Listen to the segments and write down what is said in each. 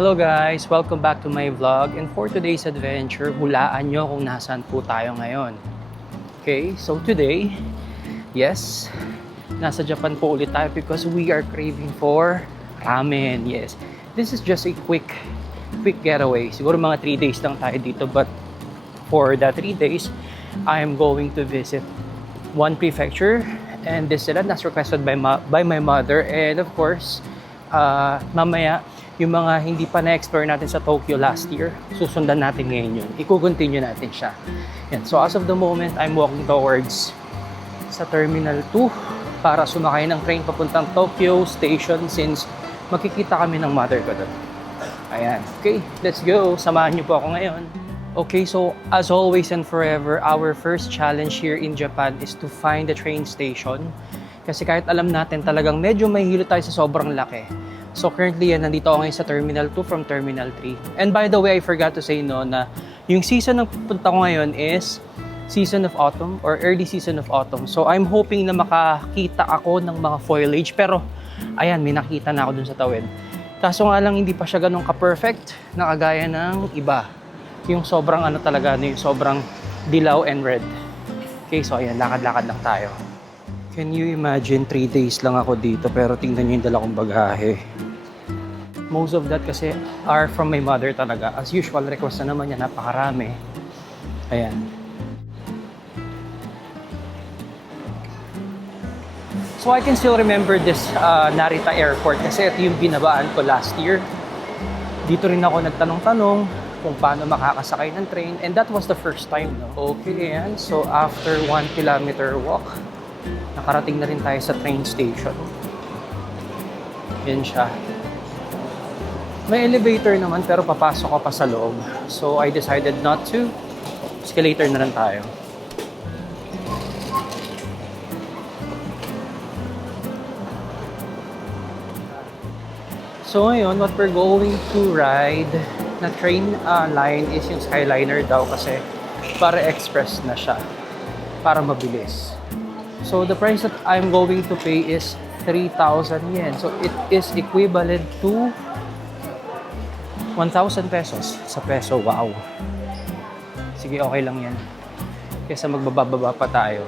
Hello guys! Welcome back to my vlog, and for today's adventure, hulaan nyo kung nasaan po tayo ngayon. Okay, so today, yes, nasa Japan po ulit tayo because we are craving for ramen. Yes, this is just a quick getaway. Siguro mga 3 days lang tayo dito, but for the 3 days, I am going to visit one prefecture, and this sila nas requested by my mother, and of course, mamaya yung mga hindi pa na-explore natin sa Tokyo last year, susundan natin ngayon yun. I-continue natin siya. Yan. So as of the moment, I'm walking towards sa Terminal 2 para sumakay ng train papuntang Tokyo Station since makikita kami ng mother ko doon. Ayan. Okay, let's go. Samahan niyo po ako ngayon. Okay, so as always and forever, our first challenge here in Japan is to find the train station. Kasi kahit alam natin talagang medyo mahihilo tayo sa sobrang laki. So currently, nandito ako ngayon sa Terminal 2 from Terminal 3. And by the way, I forgot to say na yung season ng punta ko ngayon is season of autumn or early season of autumn. So I'm hoping na makakita ako ng mga foliage. Pero ayan, may nakita na ako dun sa tawid. Kaso nga lang, hindi pa siya ganun ka-perfect na kagaya ng iba. Yung sobrang talaga, yung sobrang dilaw and red. Okay, so ayan, lakad-lakad lang tayo. Can you imagine 3 days lang ako dito pero tingnan nyo yung dala kong bagahe. Most of that kasi are from my mother talaga. As usual, request na naman niya, napakarami. Ayan. So I can still remember this Narita Airport kasi ito yung binabaan ko last year. Dito rin ako nagtanong-tanong kung paano makakasakay ng train, and that was the first time. No? Okay, ayan. So after 1 kilometer walk, nakarating na rin tayo sa train station. Yan siya. May elevator naman pero papasok ka pa sa loob. So I decided not to. Escalator na lang tayo. So ngayon, what we're going to ride na train line is yung Skyliner daw kasi para express na siya. Para mabilis. So the price that I'm going to pay is 3,000 yen. So it is equivalent to 1,000 pesos. Sa peso, wow. Sige, okay lang yan. Kesa magbababa pa tayo.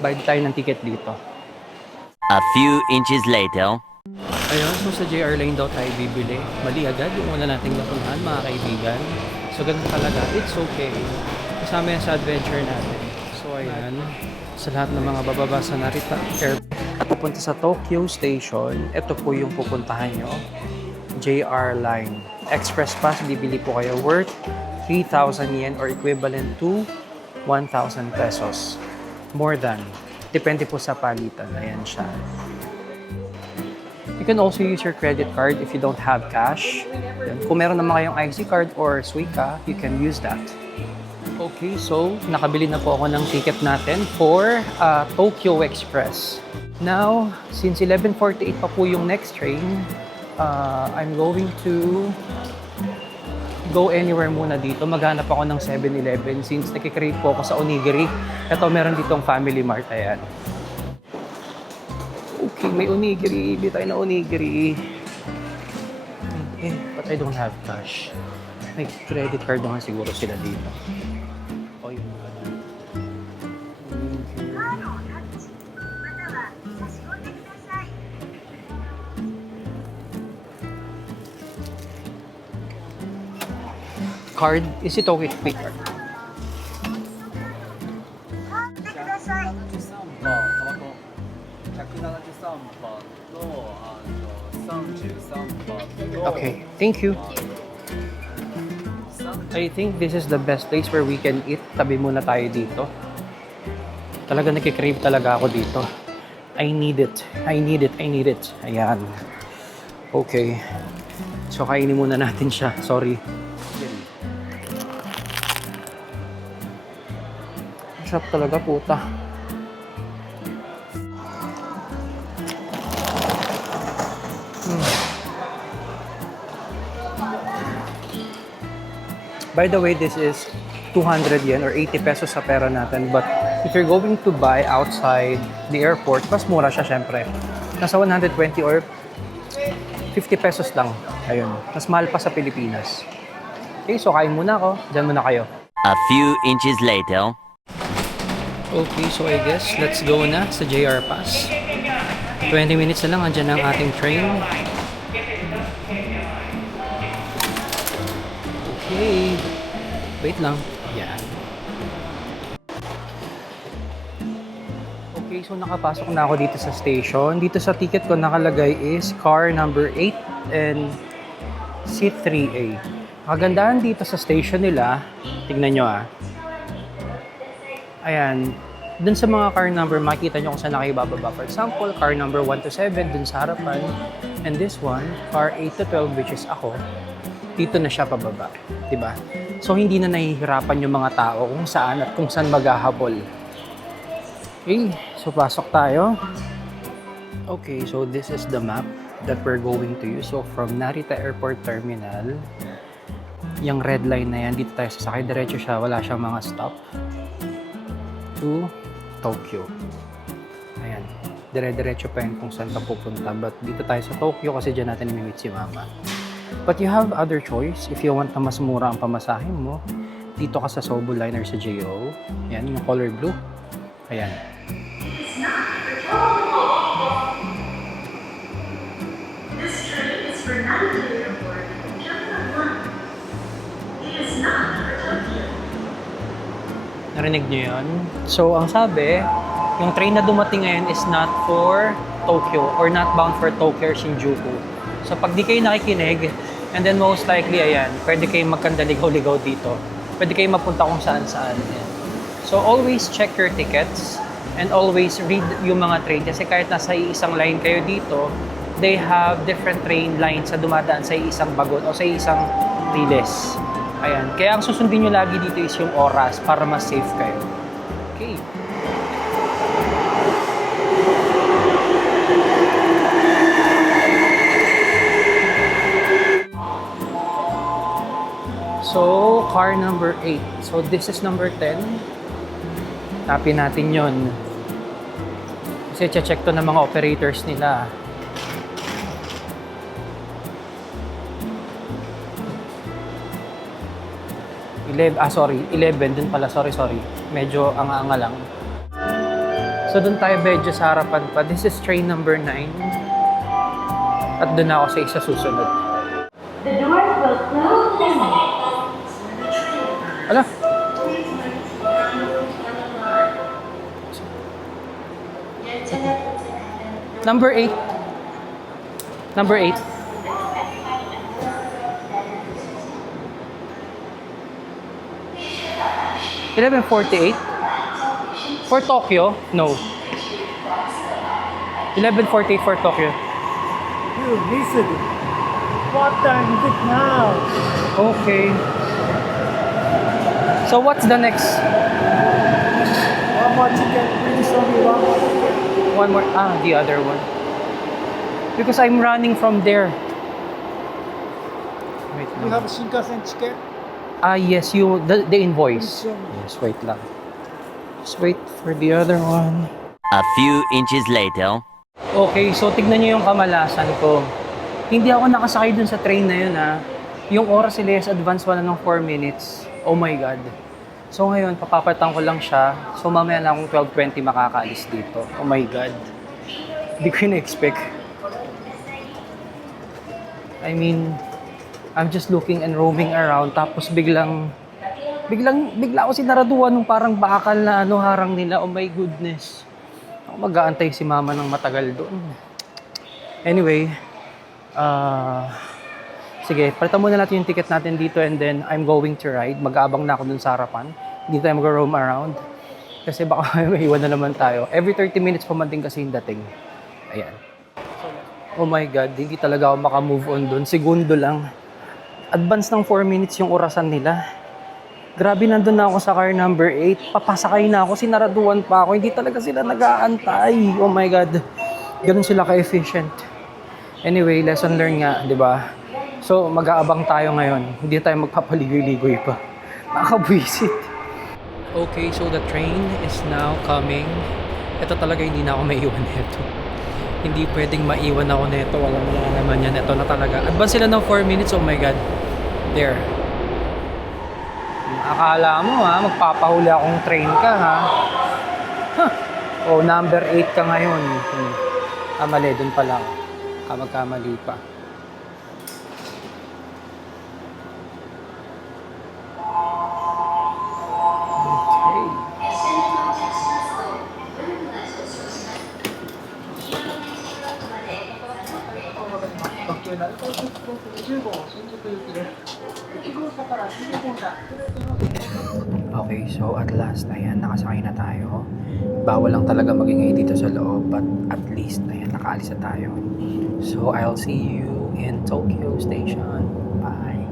Bayad tayo ng ticket dito. A few inches later. Ayun, so sa JR Line daw tayo bibili. Mali agad yung una nating napunhan, mga kaibigan. So ganun talaga, it's okay. Kasama yan sa adventure natin. So ayan, sa lahat ng mga bababa sa Narita Airport at pupunta sa Tokyo Station, ito po yung pupuntahan nyo. JR Line. Express Pass, bibili po kayo worth 3,000 yen or equivalent to 1,000 pesos. More than. Depende po sa palitan. Ayan siya. You can also use your credit card if you don't have cash. Kung meron naman kayong IC card or Suica, you can use that. Okay, so nakabili na po ako ng ticket natin for Tokyo Express. Now, since 11:48 pa po yung next train, I'm going to go anywhere muna dito. Maghanap ako ng 7-Eleven since nakikrave po ako sa onigiri. Ito, meron ditong Family Mart. Ayan. Okay, may onigiri. Bili tayo na onigiri. Okay, but I don't have cash. May credit card naman siguro sila dito. O yun. Card? Is it okay to pay card? Okay, thank you. I think this is the best place where we can eat. Tabi muna tayo dito. Talaga nakikrave talaga ako dito. I need it. I need it. I need it. Ayan. Okay. So, kainin muna natin siya. Sorry. Sarap talaga, puta. By the way, this is 200 yen or 80 pesos sa pera natin. But if you're going to buy outside the airport, mas mura siya syempre. Nasa 120 or 50 pesos lang. Ayun. Mas mahal pa sa Pilipinas. Okay, so kain muna ako. Diyan muna kayo. A few inches later. Okay, so I guess let's go na sa JR Pass. 20 minutes na lang, andyan ang ating train. Okay. Wait lang. Yan. Okay, so nakapasok na ako dito sa station. Dito sa ticket ko nakalagay is car number 8 and seat 3A. Kagandahan dito sa station nila, tignan nyo Ayan, dun sa mga car number, makikita nyo kung saan na kayo bababa. For example, car number 1 to 7, dun sa harapan. And this one, car 8 to 12, which is ako, dito na siya pababa. Diba? So, hindi na nahihirapan yung mga tao kung saan at kung saan maghahabol. Okay, so pasok tayo. Okay, so this is the map that we're going to use. So, from Narita Airport Terminal, yung red line na yan, dito tayo sasakay. Diretso siya, wala siyang mga stop. To Tokyo. Ayan. Dire-diretso pa yun kung saan ka pupunta. But dito tayo sa Tokyo kasi dyan natin i-meet si Mama. But you have other choice. If you want na mas mura ang pamasahin mo, dito ka sa Sobu Line or sa JO. Ayan, yung color blue. Ayan. This train is for Narita Airport, Terminal 1. It is not for Tokyo. Narinig nyo yun? So, ang sabi, yung train na dumating ngayon is not for Tokyo or not bound for Tokyo or Shinjuku. So, pag di kayo nakikinig, and then most likely, ayan, pwede kayong magkandaligaw-ligaw dito. Pwede kayong mapunta kung saan-saan. Ayan. So, always check your tickets and always read yung mga train. Kasi kahit nasa isang line kayo dito, they have different train lines sa dumadaan sa isang bagon o sa isang riles. Ayan. Kaya ang susundin nyo lagi dito is yung oras para mas safe kayo. Okay. So, car number 8. So, this is number 10. Tapin natin yon. Kasi check to ng mga operators nila. Sorry, 11 dun pala. Sorry. Medyo anga-anga lang. So, dun tayo medyo sa harapan pa. This is train number 9. At dun ako sa isa susunod. The doors will close soon. Ala? Number 8. Number 8. $11.48 for Tokyo? No. $11.48 for Tokyo. You listen. What time is it now? Okay. So what's the next? How much you can please only one more ticket? One more. The other one. Because I'm running from there. Wait You lang. have a Shinkansen ticket? Yes, the invoice. Please show me. Yes, wait lang. Just wait for the other one. A few inches later. Okay, so tignan nyo yung kamalasan ko. Hindi ako nakasakay dun sa train na yun Yung oras nila is advance wala ng 4 minutes. Oh my God. So ngayon, papapatan ko lang siya. So mamaya na akong 12:20 makakaalis dito. Oh my God. Hindi ko na-expect. I mean, I'm just looking and roaming around. Tapos bigla ako sinaraduan nung parang bakal na harang nila. Oh my goodness. Ako mag-aantay si Mama ng matagal doon. Anyway, sige, palitan muna natin yung ticket natin dito and then I'm going to ride. Mag-aabang na ako dun sa harapan. Hindi tayo mag-roam around. Kasi baka may iwan na naman tayo. Every 30 minutes pa man din kasi yung dating. Ayan. Oh my God, hindi talaga ako makamove on dun. Segundo lang. Advance ng 4 minutes yung orasan nila. Grabe, nandun na ako sa car number 8. Papasakay na ako, sinaraduan pa ako. Hindi talaga sila nag-aantay. Oh my God. Ganun sila ka-efficient. Anyway, lesson learned nga, di ba? So, mag-aabang tayo ngayon. Hindi tayo magpapaligoy-ligoy pa. Nakakabwisit. Okay, so the train is now coming. Ito talaga hindi na ako maiwan nito. Hindi pwedeng maiwan ako nito. Walang wala naman yan. Ito na talaga. Advance sila ng 4 minutes. Oh my God. There. Akala mo ha, magpapahuli akong train ka ha. Huh. Oh, number 8 ka ngayon. Mali, dun pa lang. Magkamali pa. Okay, so at last, ayan, nakasakay na tayo. Bawal lang talaga magingay dito sa loob, but at least, ayan, nakaalis na tayo. So, I'll see you in Tokyo Station. Bye!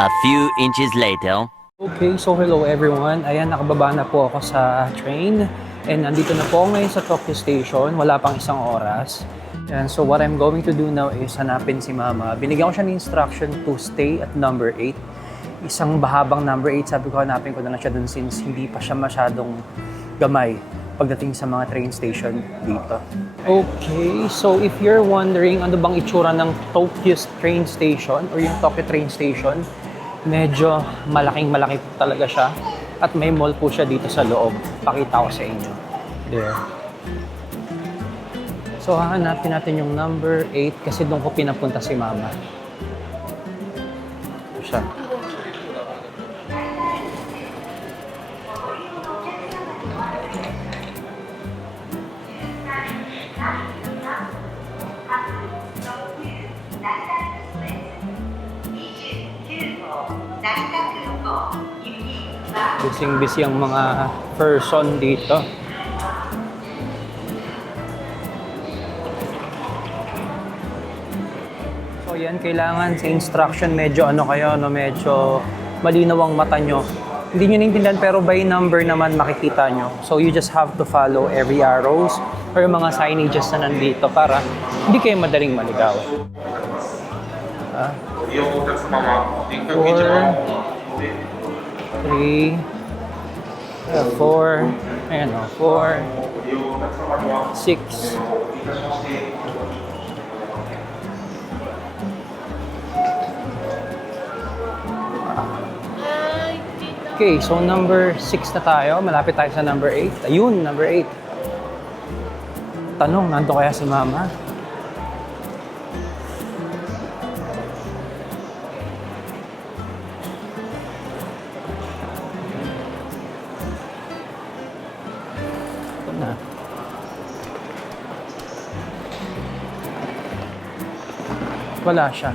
A few inches later. Okay, so hello everyone. Ayan, nakababa na po ako sa train. And nandito na po ngayon sa Tokyo Station. Wala pang isang oras. And so what I'm going to do now is hanapin si Mama. Binigyan ko siya ng instruction to stay at number 8. Isang bahabang number 8. Sabi ko, hanapin ko na lang siya dun since hindi pa siya masyadong gamay pagdating sa mga train station dito. Okay, so if you're wondering ano bang itsura ng Tokyo train station or yung Tokyo train station, medyo malaki talaga siya. At may mall po siya dito sa loob. Pakita ko sa inyo. There. So, hahanapin natin yung number 8 kasi doon ko pinapunta si Mama. Ito siya. Busy ang mga person dito. So yan, kailangan sa instruction medyo medyo malinaw ang mata nyo. Hindi nyo naintindihan pero by number naman makikita nyo. So you just have to follow every arrows or yung mga signages na nandito para hindi kayo madaling maligaw. 利用お客様は電化掲示板をで 3, 4, ayan o, 4, 利用お客様には 6, いたしまして Okay, so number 6 na tayo. Malapit tayo sa number 8. Ayun, number 8. Tanong, nando kaya si Mama? Ito na. Wala siya.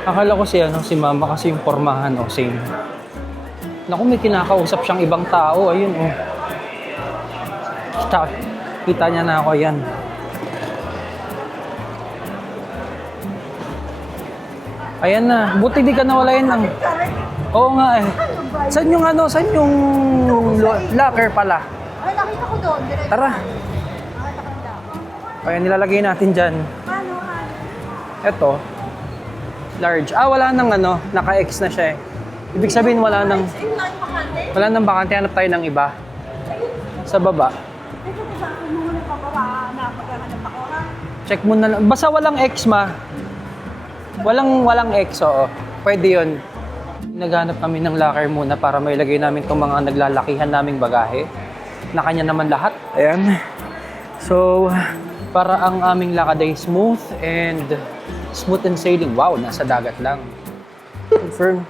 Akala ko si Mama kasi yung pormahan o same. Naku, may kinakausap siyang ibang tao. Ayun oh. Kita niya na ako yan. Ayan na. Buti di ka nawalayan ng... Oo nga eh. Saan yung locker pala? Ay, nakita ko doon. Diretso. Tara. Nakita ko yung locker. Ayan, nilalagay natin dyan. Ano? Eto. Large. Wala nang naka-X na siya eh. Ibig sabihin wala nang bakante. Hanap tayo ng iba. Sa baba. Ito ko sa akin mo nagpapara na pagkahanap ako ha. Check mo na lang. Basta walang X ma. Walang X, oo. Pwede yun. Naghanap kami ng locker muna para may lagay namin itong mga naglalakihan naming bagahe. Na kanya naman lahat. Ayan. So, para ang aming lakad ay smooth and sailing. Wow, nasa dagat lang. Confirm.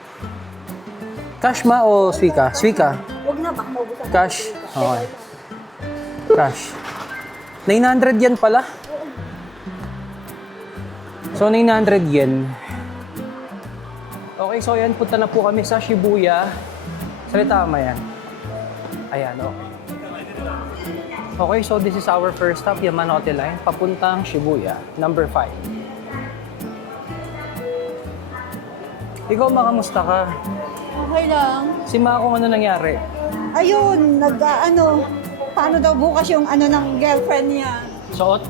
Cash ma o Suica? Suica. Huwag na, baka maubusan. Cash. Okay. Cash. 900 yen pala. So, 900 yen. Okay, so yan. Punta na po kami sa Shibuya. Salita tama yan. Ayan, okay. Okay, so this is our first stop, Yamanote Line, papuntang Shibuya, number 5. Ikaw, makamusta ka? Okay lang. Si Mako, ano nangyari? Ayun, paano daw bukas yung ng girlfriend niya? Suot?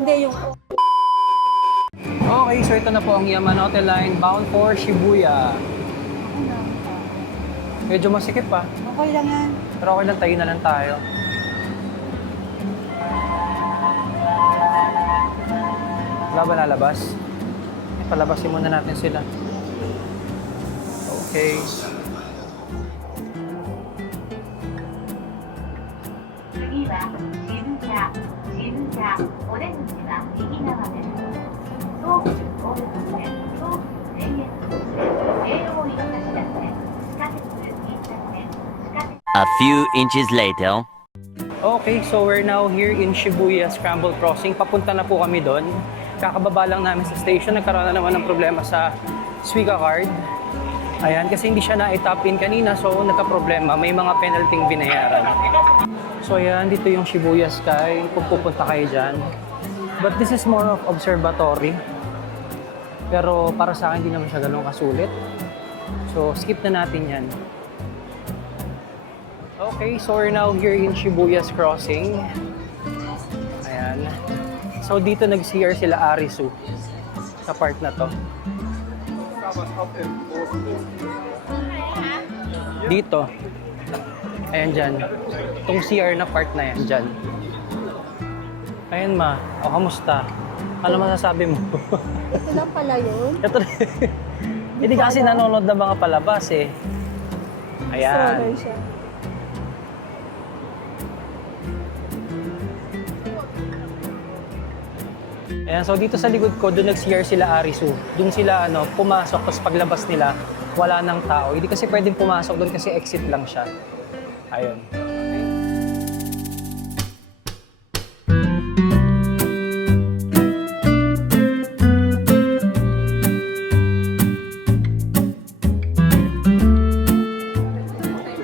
Hindi, yung... Okay, so ito na po ang Yamanote Line, bound for Shibuya. Medyo masikip pa. Okay lang yan. Pero okay lang, tayo na lang tayo. Wala ba lalabas? Palabasin muna natin sila. Okay. 次は渋谷オレンジは右側です。東武高速線、東武田園都市線、京王井の頭線、地下鉄銀座線、地下鉄 A few inches later. Okay, so we're now here in Shibuya Scramble Crossing. Papunta na po kami doon. Kakababa lang namin sa station. Nagkaroon na naman ng problema sa Suica card. Ayan, kasi hindi siya na-tap in kanina, so nagka-problema. May mga penalty binayaran. So ayan, dito yung Shibuya Sky. Kung pupunta kayo dyan. But this is more of observatory. Pero para sa akin, hindi naman siya ganun kasulit. So skip na natin yan. Okay, so we're now here in Shibuya's Crossing. Ayan. So dito nag-CR sila Arisu sa part na to. Dito. Ayan dyan. Itong CR na part na yan dyan. Ayan ma. O, kamusta? Ano masasabi mo? Ito lang pala yun. Ito hindi kasi nanonood ng mga palabas eh. Ayan. Stroller siya. Ayan, so dito sa likod ko, doon nag-CR sila Arisu. Doon sila pumasok, tapos paglabas nila, wala nang tao. Hindi kasi pwedeng pumasok doon kasi exit lang siya. Ayun.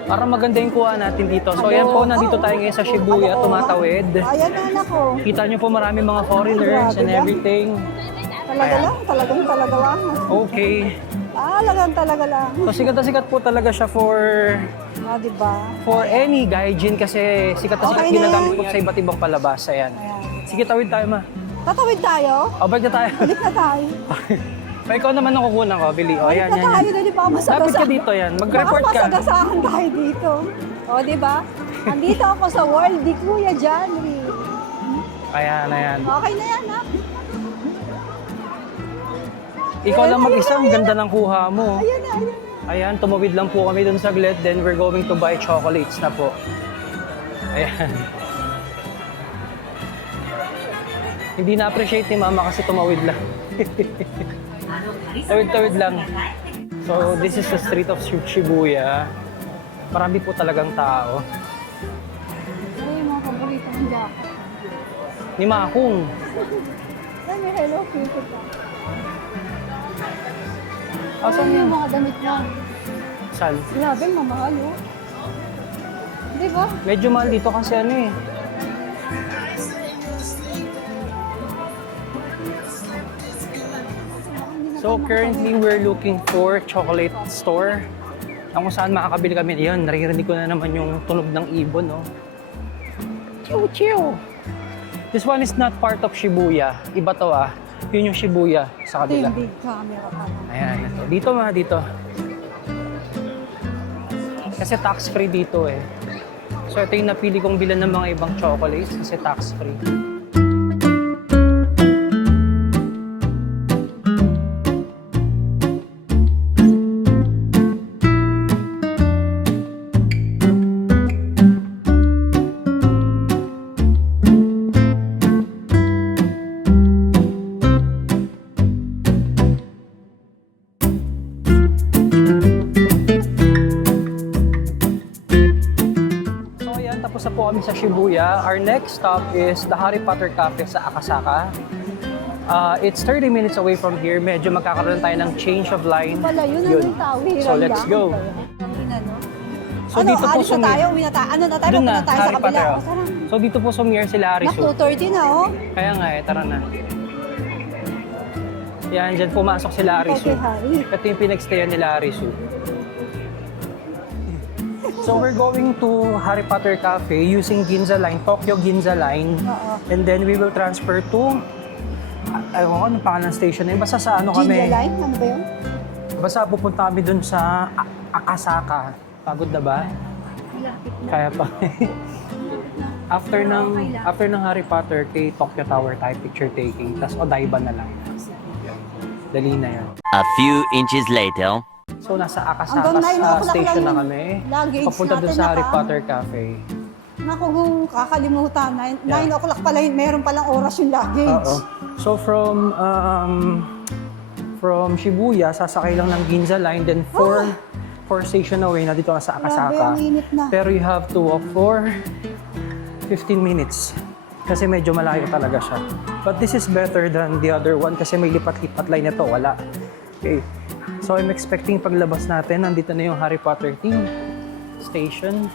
Para maganda yung kuha natin dito. So ayan po, nandito tayo ngayon sa Shibuya, tumatawid. Ayan na anak ko. Kita nyo po marami mga foreigners and everything. Talaga lang, talaga lang. Okay. Talaga lang. So sikat na sikat po talaga siya Di ba? for any gaijin kasi sikat na sikat Okay na ginagamit yan. po sa iba't ibang palabas. Ayan. Sige, tawid tayo ma. Tatawid tayo? O, balik na tayo. Balik na tayo. Pa, ikaw naman ang kukunan ko, Billy. O, Balik yan, na yan, tayo, yan. di ba? Dapat ka dito yan. Mag-report ka. Masagasahan tayo dito. O, di ba? Andito ako sa world di Kuya Janry. Ayan, ayan. Okay na yan, ha? Ikaw lang mag-isa, ang ganda ng kuha mo. Ayan na. Ayan, tumawid lang po kami dun saglit. Then we're going to buy chocolates na po. Ayan. Hindi na-appreciate ni Mama kasi tumawid lang. Tawid-tawid lang. So, this is the street of Shibuya. Marami po talagang tao. Ano yung mga paborito ng jacket? Ni Makong. Yan, may Hello Kitty pa. Asan Ano yan? yung mga damit mo? Saan? Grabe, mamahal, oh. Di ba? Medyo mahal dito kasi ano eh. So currently we're looking for chocolate store. Ang kung saan makakabili kami. Yan, naririnig ko na naman yung tunog ng ibon, no? Chiu chiu! This one is not part of Shibuya. Iba to ah. Yun yung Shibuya sa Ito kabila. yung big camera pa. Ayan, ito. Dito ma, dito. Kasi tax-free dito eh. So ito yung napili kong bilan ng mga ibang chocolates kasi tax-free. Tapos na po kami sa Shibuya. Our next stop is the Harry Potter Cafe sa Akasaka. It's 30 minutes away from here. Medyo magkakaroon tayo ng change of line. Pala, yun ang tawid. So let's go. So ano, dito po alis na tayo, uwi na tayo. Ano na tayo, Doon papunta tayo sa Harry kabila. Potter, O, oh. tara. So dito po sumir sila Nak, Arisu. 2:30 na, oh. Kaya nga eh, tara na. Yan, dyan pumasok sila Arisu. Okay, Harry. Ito yung pinagstayan nila Arisu. So we're going to Harry Potter Cafe using Ginza Line, Tokyo Ginza Line. Oo. And then we will transfer to, ewan ko, anong pangalan ng station na yun? Basta sa ano kami. Ginger line? Ano ba yun? Basta pupunta kami dun sa Akasaka. Pagod na ba? Malapit na. Kaya pa. after ng Harry Potter, kay Tokyo Tower tayo picture taking. Tapos Odaiba na lang. Dali na yan. A few inches later. So, nasa Hanggang 9 Akasakas o'clock station lang na yung kami. luggage Papunta dun natin sa Harry naka- Potter Cafe. Naku, kung kakalimutan, 9 o'clock pala, meron palang oras yung luggage. Oo. So, from Shibuya, sasakay lang ng Ginza Line, then 4 station away na dito ka sa Grabe, Akasaka. ang init na. Pero you have to walk for 15 minutes. Kasi medyo malayo talaga siya. But this is better than the other one kasi may lipat-lipat line ito. Wala. Okay. So I'm expecting paglabas natin, nandito na yung Harry Potter theme station.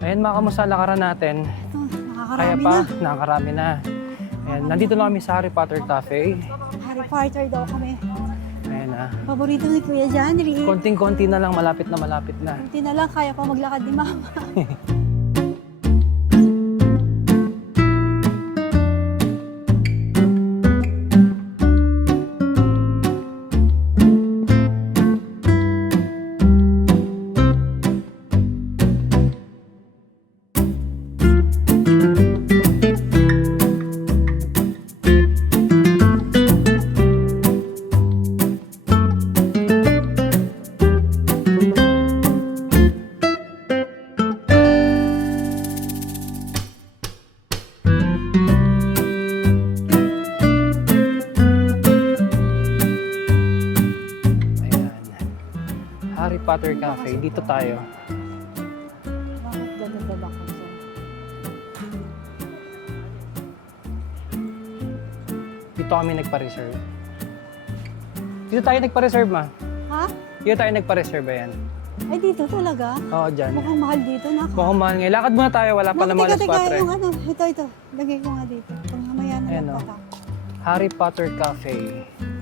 Ayan mga kamusta lakaran natin. Ito, Kaya nakakarami pa, na. nakakarami na. Ayan, nandito na kami sa Harry Potter Cafe. Harry Potter daw kami. Ayan na. Paborito ni Kuya Janry. Konting-konti na lang, malapit na malapit na. Kunti na lang, kaya pa maglakad ni Mama. Ayan. Harry Potter Cafe, dito tayo. Bakit dadagdag ako dyan? Dito kami nagpa-reserve. Dito tayo nagpa-reserve, ma. Ha? Dito tayo nagpa-reserve, ayan. Ay, dito talaga? Oo, dyan. Mukhang mahal dito, naka. Mukhang mahal nga. Lakad muna tayo, wala pa naman alas 4. yung ano, ito. Lagay ko nga dito. Pang mamaya na Ayan, lang oh. pata. Harry Potter Cafe.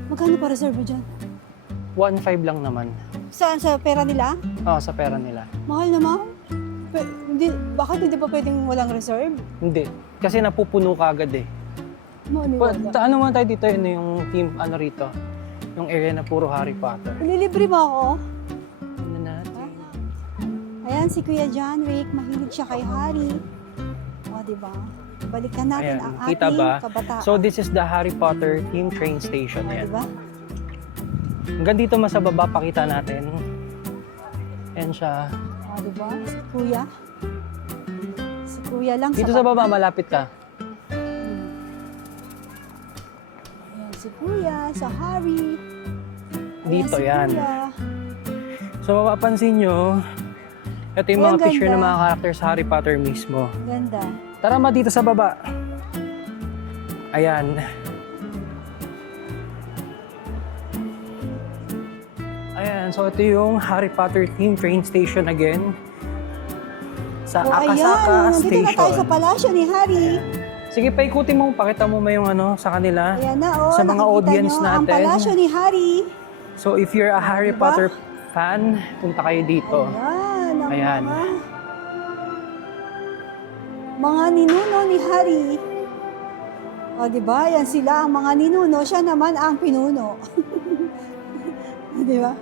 Magkano pa reserve mo dyan? 1.5 lang naman. Saan? Sa pera nila? Oo, sa pera nila. Mahal naman. Bakit hindi pa pwedeng walang reserve? Hindi. Kasi napupuno ka agad eh. Maniwala. Ano man tayo dito, yun yung team, ano rito. Yung area na puro Harry Potter. Ililibre mo ako? Ano natin? Ayan, si Kuya John Wick, mahilig siya kay Harry. O, diba? Balikan natin Ayan, ang kita ating ba? kabataan. So this is the Harry Potter theme train station. O, Yan. diba? Hanggang dito mas sa baba, pakita natin. Yan siya. O, diba? Si Kuya. Si Kuya lang Dito sa baba, malapit ka. Ayan, si Kuya, sa Harry. Ayan, Dito, si yan. Kuya. So mapapansin nyo, ito yung Ay, mga ang picture ng ganda. mga characters sa Harry Potter mismo. Ganda. Tara ma, dito sa baba. Ayan. Ayan, so ito yung Harry Potter theme train station again. Sa O, Akasaka ayan. Dito Station. na tayo sa palasyo ni Harry. Sige, paikutin mo, pakita mo may yung ano sa kanila. Ayan na, o. Sa mga nakikita audience nyo, Ang natin. palasyo ni Harry. So if you're a Harry Diba? Potter fan, punta kayo dito. Ayan, ang Ayan. mga ninuno ni Harry. O, di ba? Yan sila ang mga ninuno. Siya naman ang pinuno. Di ba?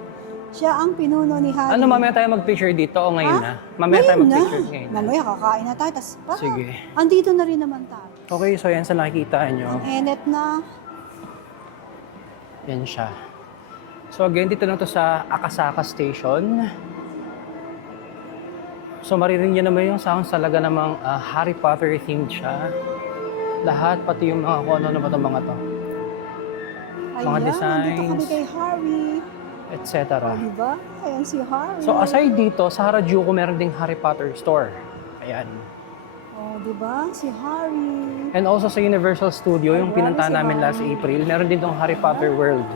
Siya ang pinuno ni Harry. Ano, mamaya tayo mag-picture dito o ngayon na? Mamaya tayo Ngayon na. mag-picture ngayon na. Mamaya kakain na tayo. Tas, Sige. andito na rin naman tayo. Okay, so yan sa nakikita nyo. Ang enet na. Yan siya. So again, dito na to sa Akasaka Station. So maririnig nyo naman yung sounds talaga namang Harry Potter themed siya. Lahat, pati yung mga kung ano ba itong mga to. Ayan, Mga nandito kami designs. kay Harry. Etc. Di ba? Ayan si Harry. So aside dito, sa Harajuku meron ding Harry Potter store. Ayan. Oh, di ba? Si Harry. And also sa Universal Studio, yung Ay, pinuntahan grabe si namin last Harry. April, meron din tong Harry Potter World.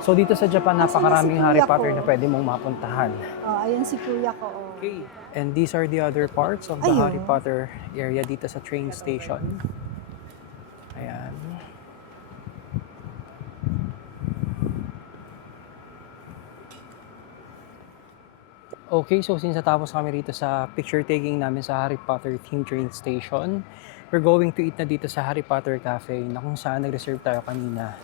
So dito sa Japan, Nasaan na si napakaraming kuya Harry ko? Potter na pwede mong mapuntahan. Oh, ayun si kuya ko. Oh. Okay. And these are the other parts of the Ayun. Harry Potter area dito sa train station. Ayan. Okay, so since natapos kami rito sa picture taking namin sa Harry Potter themed train station, we're going to eat na dito sa Harry Potter Cafe na kung saan nag-reserve tayo kanina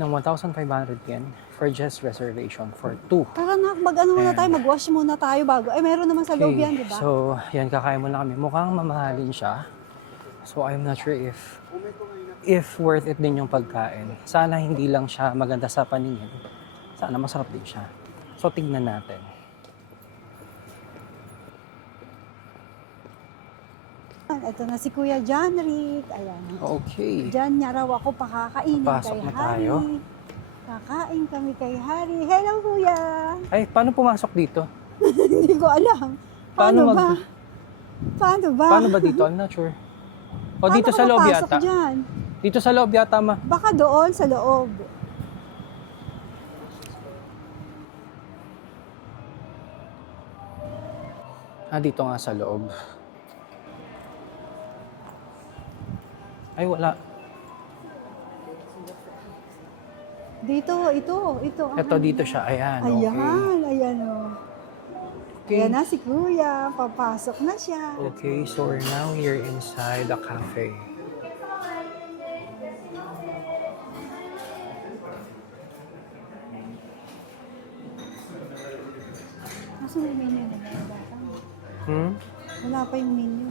ng 1,500 yen for just reservation for 2. Tara na, mag-ano muna Ayan. tayo, mag-wash muna tayo bago. Eh, meron naman sa loob yan, di ba? So, yan, kakain muna kami. Mukhang mamahalin siya. So, I'm not sure if worth it din yung pagkain. Sana hindi lang siya maganda sa paningin. Sana masarap din siya. So, tignan natin. Ito na si Kuya John Rick. Ayan. Okay. Diyan niya raw ako pakakainin Pasok kay na Harry. tayo. Kakain kami kay Harry. Hello, Kuya! Ay, paano pumasok dito? Hindi ko alam. Paano Paano ba? Paano ba? Paano ba dito? I'm not sure. O, dito Paano sa ka loob papasok yata. Dyan? Dito sa loob yata, ma. Baka doon sa loob. Ah, dito nga sa loob. Ay, wala. Dito, ito. Ito, dito siya. Ayan, okay. Ayan o. Ayan na si Kuya. Papasok na siya. Okay, so we're now here inside the cafe. Kaso may menu na meron bata. Wala pa yung menu.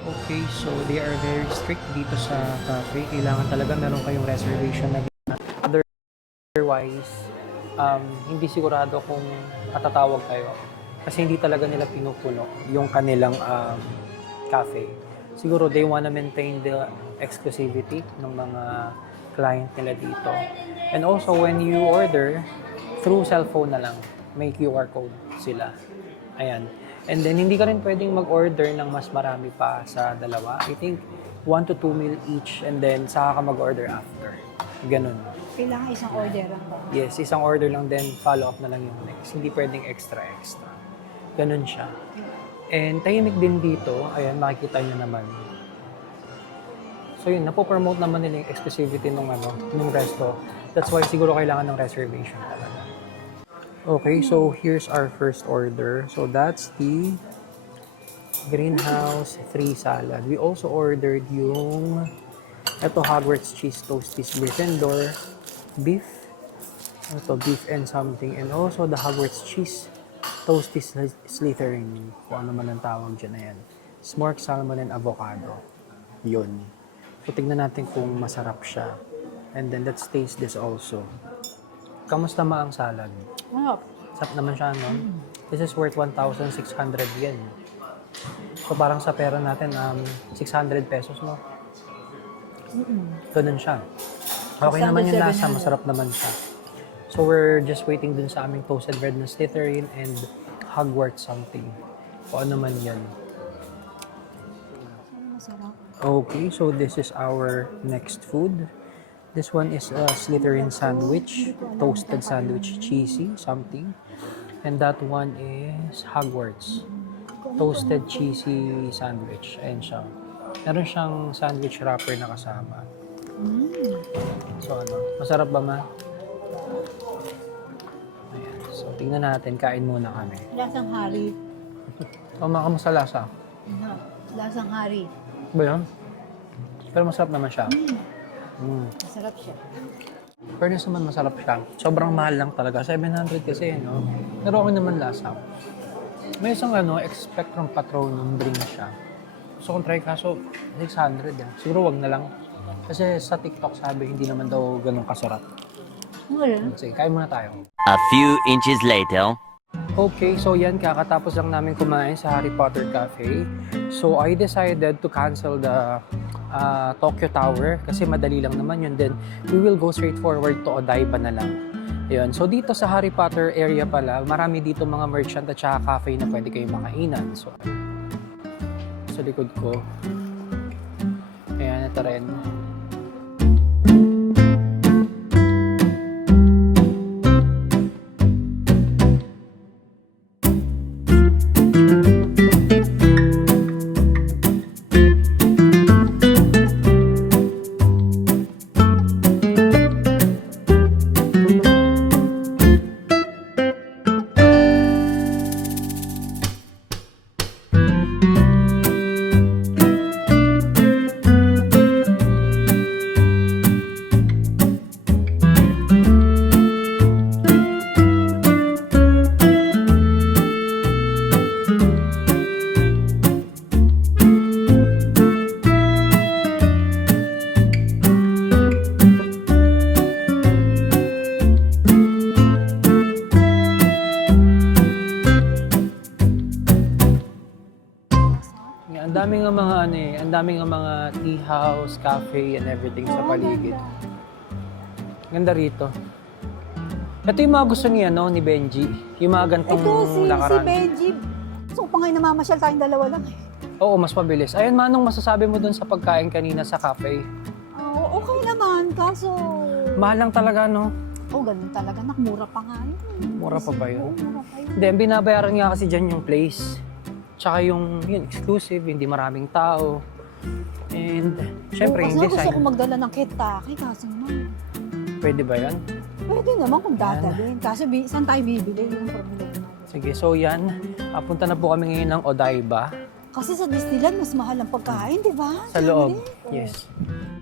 Okay, so they are very strict dito sa cafe. Kailangan talaga meron kayong reservation na otherwise, hindi sigurado kung matatawag kayo. Kasi hindi talaga nila pinupuno yung kanilang cafe. Siguro they wanna maintain the exclusivity ng mga client nila dito. And also, when you order, through cellphone na lang, may QR code sila. Ayan. And then, hindi ka rin pwedeng mag-order ng mas marami pa sa dalawa. I think, 1 to 2 meal each and then saka ka mag-order after. Ganun. Kailangan isang order lang ba? Yes, isang order lang then follow up na lang yung next. Hindi pwedeng extra. Ganun siya. And tahimik din dito. Ayan, makikita nyo naman. So yun, napopromote naman nila yung exclusivity ng resto. That's why siguro kailangan ng reservation talaga. Okay, so here's our first order. So that's the Greenhouse 3 salad. We also ordered yung Hogwarts cheese toasties Gryffindor, beef, beef and something, and also the Hogwarts cheese toasties Slytherin, kung ano man ang tawag dyan na yan. Smoked salmon and avocado. Yun. So tignan natin kung masarap siya. And then let's taste this also. Kamusta ma ang salad? Sarap naman siya, no? This is worth 1,600 yen. So parang sa pera natin, 600 pesos, no? Ganun siya. Okay naman yung lasa, masarap naman siya. So we're just waiting dun sa aming toasted bread na Slytherin and Hogwarts something. Kung ano man yan. Okay, so this is our next food. This one is a Slytherin sandwich, toasted sandwich, cheesy, something. And that one is Hogwarts, toasted cheesy sandwich. Ayan siya. Meron siyang sandwich wrapper na kasama. So ano, masarap ba ma? Ayan. So tingnan natin, kain muna kami. Lasang Harry. Kamusta lasa? Lasang Harry. Ba yun? Pero masarap naman siya. Masarap siya. Fairness naman, masarap siya. Sobrang mahal lang talaga. 700 kasi, no? Pero okay naman lasa. May isang expectrum patronum drink siya. Gusto kong try kaso 600 eh. Siguro wag na lang. Kasi sa TikTok sabi, hindi naman daw ganun kasarap. Wala. Sige, kain muna tayo. A few inches later. Okay, so yan, kakatapos lang namin kumain sa Harry Potter Cafe. So I decided to cancel the Tokyo Tower kasi madali lang naman yun. Then we will go straight forward to Odaiba na lang. Ayun. So dito sa Harry Potter area pala, marami dito mga merchant at saka cafe na pwede kayong makainan. So sa likod ko, ayan, ito rin. Ang daming mga tea house, cafe, and everything sa paligid. Ganda rito. Ito yung mga gusto ni, ni Benji. Yung mga gantong Ito, si lakaran. Benji. So, pa ngayon namamasyal tayong dalawa lang eh. Oo, mas mabilis. Ayun, Manong, masasabi mo dun sa pagkain kanina sa cafe? Okay naman, kaso... Mahal lang talaga, no? ganun talaga. Mura pa nga yun. Mura pa ba yun? Mura pa yun. Hindi, ang binabayaran nga kasi dyan yung place. Tsaka yung exclusive, hindi maraming tao. And, syempre, yung Kasi gusto design. ko magdala ng Kentucky, kaso naman. Pwede ba yan? Pwede naman kung dadalhin. Kaso saan tayo bibili? Yung problema. Sige, so yan. Punta na po kami ngayon ng Odaiba. Kasi sa Disneyland, mas mahal ang pagkain, di ba? Sa loob. Yes.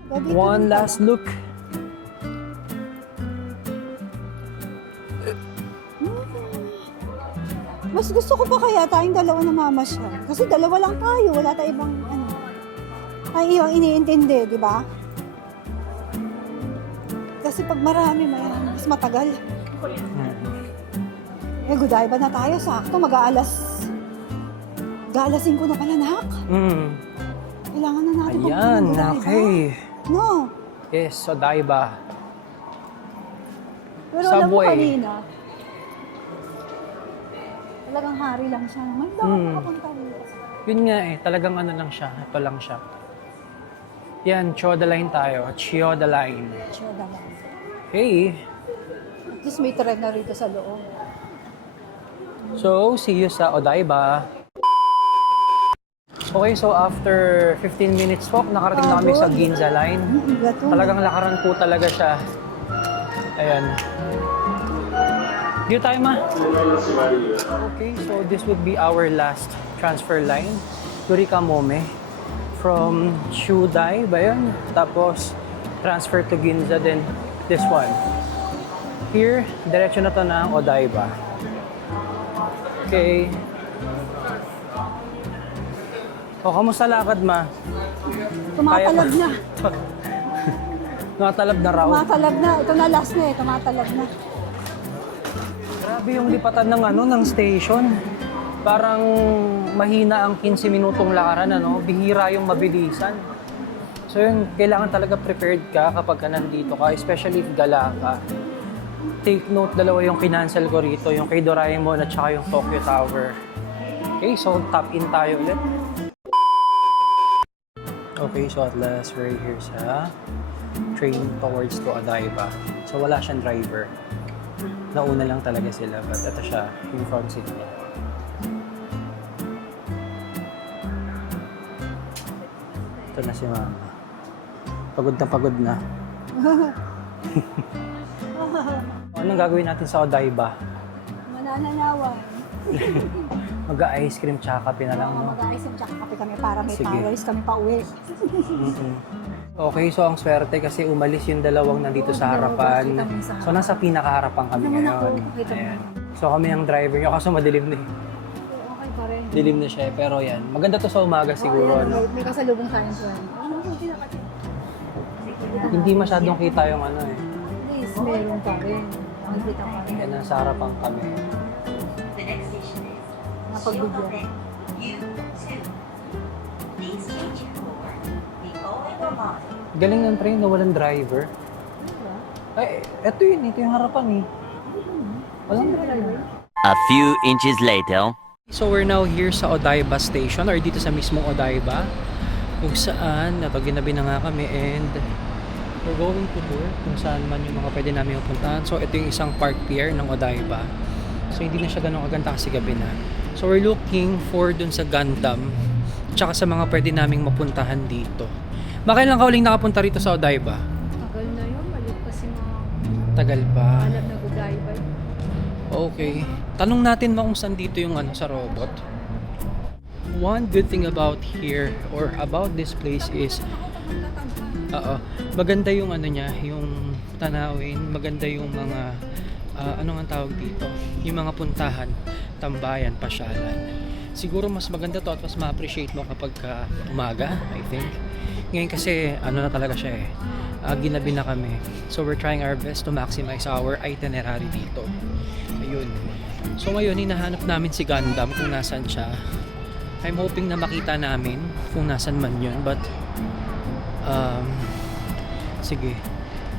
Dito One din last pala. look. Mas gusto ko pa kaya tayong dalawa na mamasyal. Kasi dalawa lang tayo, wala tayong ibang tayo yung iniintindi, di ba? Kasi pag marami, mas matagal. Godiva na tayo, sakto, mag-aalas 5 na pala, nak. Kailangan na natin Ayan, pumunta ng Godiva. okay. No, Yes, Odaiba. pero alam mo Subway. kanina, talagang hari lang siya. May dapat makapunta dito. Yun nga talagang lang siya. Ito lang siya. Yan, Chioda Line tayo. Chioda Line. Siya lang. Hey! At least may tren na rito sa loob. So, see you sa Odaiba. Okay, so after 15 minutes walk, nakarating na kami sa Ginza Line. Talagang lakaran po talaga siya. Ayan. Dito tayo, ma. Okay, so this would be our last transfer line. Yurika Mome. From Shudai ba yun? Tapos, transfer to Ginza, then this one. Here, diretso na to ng Odaiba. Okay. O, kamusta lakad, ma? Tumatalab na. Tumatalab na raw. Tumatalab na. Ito na last na eh. Tumatalab na. Grabe yung lipatan ng station. Parang mahina ang 15 minutong lakaran, Bihira yung mabilisan. So yun, kailangan talaga prepared ka kapag ka nandito ka, especially if gala ka. Take note, dalawa yung kinancel ko rito, yung kay Doraemon at saka yung Tokyo Tower. Okay, so tap in tayo ulit. Okay, so at last we're here sa train towards to Odaiba. So wala siyang driver. Nauna lang talaga sila, but ito siya, yung front seat niya. Ito na si Mama. Pagod na. Anong gagawin natin sa Odaiba? Manananawan. Mag-ice cream tsaka kape na lang, no? Mag-ayos yung tsaka kape kami para may Sige. powers kami pa uwi. Okay, so ang swerte kasi umalis yung dalawang nandito sa harapan. So nasa pinakaharapan kami ngayon. Ayan. So kami ang driver nyo, kaso madilim na eh. Okay pa rin. Dilim na siya eh, pero yan. Maganda to sa umaga siguro, no? May kasalubong tayong friend. Hindi masyadong kita yung At least meron pa rin. Nakikita pa rin. Yan, nasa harapan kami. The next station is Napagbigyan. U2. Please change your floor. The following are model. Galing ng train na walang driver. Ay, ito yung harapan eh. Walang driver. A few inches later. So we're now here sa Odaiba Station or dito sa mismong Odaiba kung saan napaginabi na nga kami and we're going to tour kung saan man yung mga pwede namin puntahan. So ito yung isang park pier ng Odaiba. So hindi na siya ganun kaganda kasi gabi na. So we're looking for dun sa Gundam tsaka sa mga pwede naming mapuntahan dito. Makailan ka uling nakapunta rito sa Odaiba? Tagal na yun. Malit pa si mga Tagal pa. alam na Godiva. Okay. Tanong natin kung saan dito yung sa robot. One good thing about here or about this place is maganda yung niya, yung tanawin, maganda yung mga ano nga tawag dito, yung mga puntahan, tambayan, pasyalan. Siguro mas maganda to at mas ma-appreciate mo kapag umaga, I think. Ngayon kasi na talaga siya ginabi na kami. So we're trying our best to maximize our itinerary dito. Ayun. So ngayon hinahanap namin si Gundam kung nasaan siya. I'm hoping na makita namin kung nasan man yun. But, sige.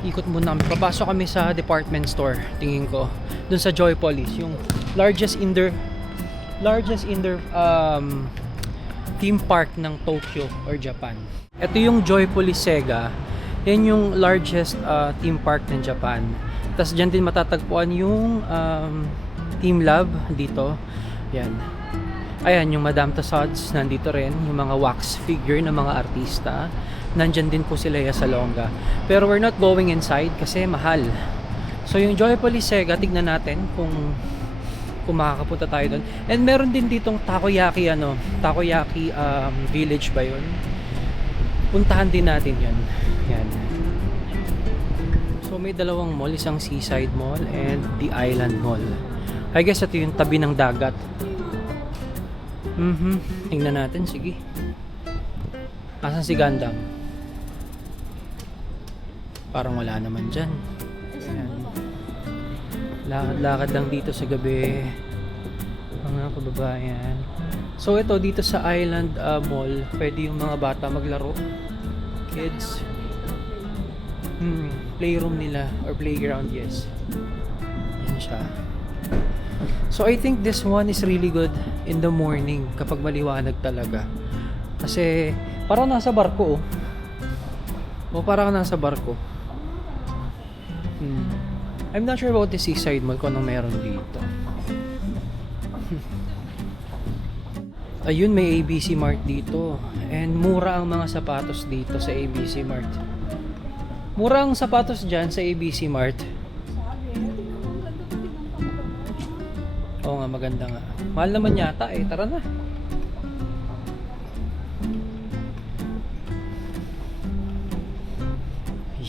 Ikot muna kami. Papasok kami sa department store, tingin ko. Dun sa Joypolis, yung largest indoor theme park ng Tokyo or Japan. Ito yung Joypolis Sega. Yan yung largest theme park ng Japan. Tapos dyan din matatagpuan yung Team Lab dito. Yan. Ayan, yung Madame Tussauds nandito rin. Yung mga wax figure ng mga artista. Nandyan din po si Lea Salonga. Pero we're not going inside kasi mahal. So yung Joypolis Sega, tignan natin kung makakapunta tayo doon. And meron din ditong takoyaki village ba yun? Puntahan din natin yun. Yan. So may dalawang mall, isang Seaside Mall and the Island Mall. I guess ito yung tabi ng dagat. Tingnan natin, sige. Asan si Gundam? Parang wala naman dyan. Ayan. Lakad-lakad lang dito sa gabi, mga kababayan. So ito, dito sa Island Mall, pwede yung mga bata maglaro. Kids. Playroom nila or playground, yes. Yan siya. So I think this one is really good in the morning kapag maliwanag talaga. Kasi parang nasa barko oh. O parang nasa barko. I'm not sure about the Seaside Mall kung anong meron dito. Ayun, may ABC Mart dito. And mura ang mga sapatos dito sa ABC Mart. Mura ang sapatos dyan sa ABC Mart. Oo nga, maganda nga. Mahal naman yata eh. Tara na.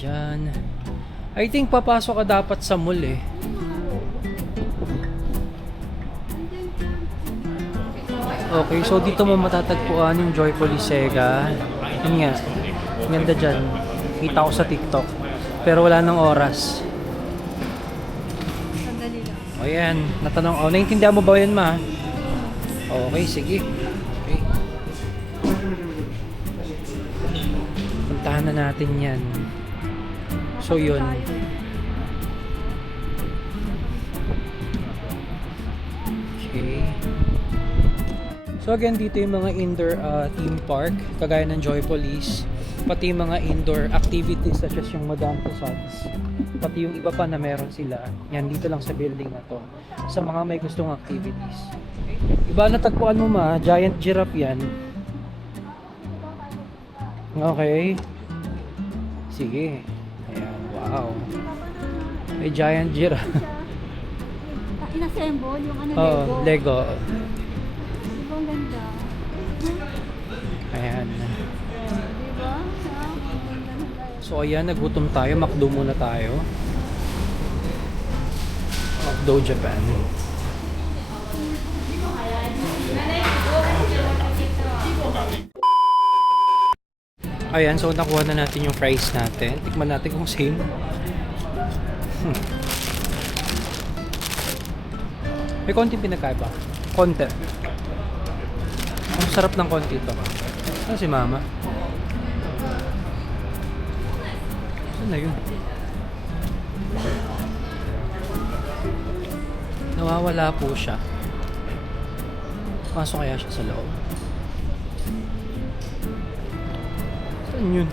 Yan. I think papasok ka dapat sa mall eh. Okay, so dito mo matatagpuan yung Joypolis Sega. Yun nga. Ganda dyan. Kita ko sa TikTok. Pero wala nang oras. O yan, natanong. Naintindihan mo ba yan, ma? Okay, sige. Okay. Puntahan na natin yan. So yun. Okay. So again, dito yung mga indoor theme park, kagaya ng Joypolis. Pati yung mga indoor activities such as yung Madame Tussauds. Pati yung iba pa na meron sila. Yan, dito lang sa building na to. Sa mga may gustong activities. Iba natagpuan mo ma, giant giraffe yan. Okay. Sige. Ayan, wow. May giant giraffe. Inassemble yung ano, Oh, Lego. Diba ang ganda? Ayan. Diba? So ayan, nagutom tayo. McDo muna tayo. McDo Japan. Ayan, so nakuha na natin yung fries natin. Tikman natin kung same. May konting pinagkaiba. Konti. Ang sarap ng konti ito. Ano si mama? Saan na yun? Nawawala po siya. Pasok kaya siya sa loob? Saan yun?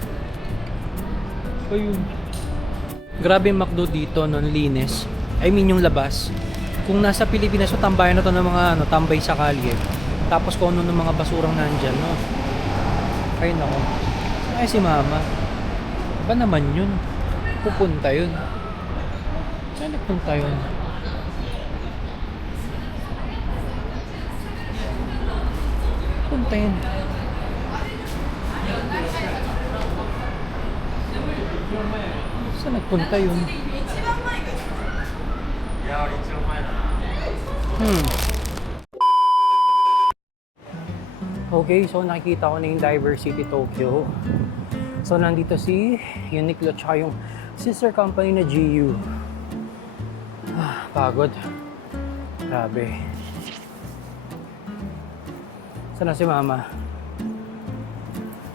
Ayun. Grabe yung McDo dito, no? Linis. I mean yung labas. Kung nasa Pilipinas, so tambayan na to ng mga tambay sa kalye. Tapos kung ano ng mga basurang nandyan, no? Ay nako. Ay si mama. Ba naman yun? Pupunta yun. Saan nagpunta yun? Punta yun. Saan nagpunta yun? Okay, so nakikita ko na yung Diversity Tokyo. So nandito si Uniqlo tsaka yung sister company na GU. Pagod. Grabe. Saan na si Mama?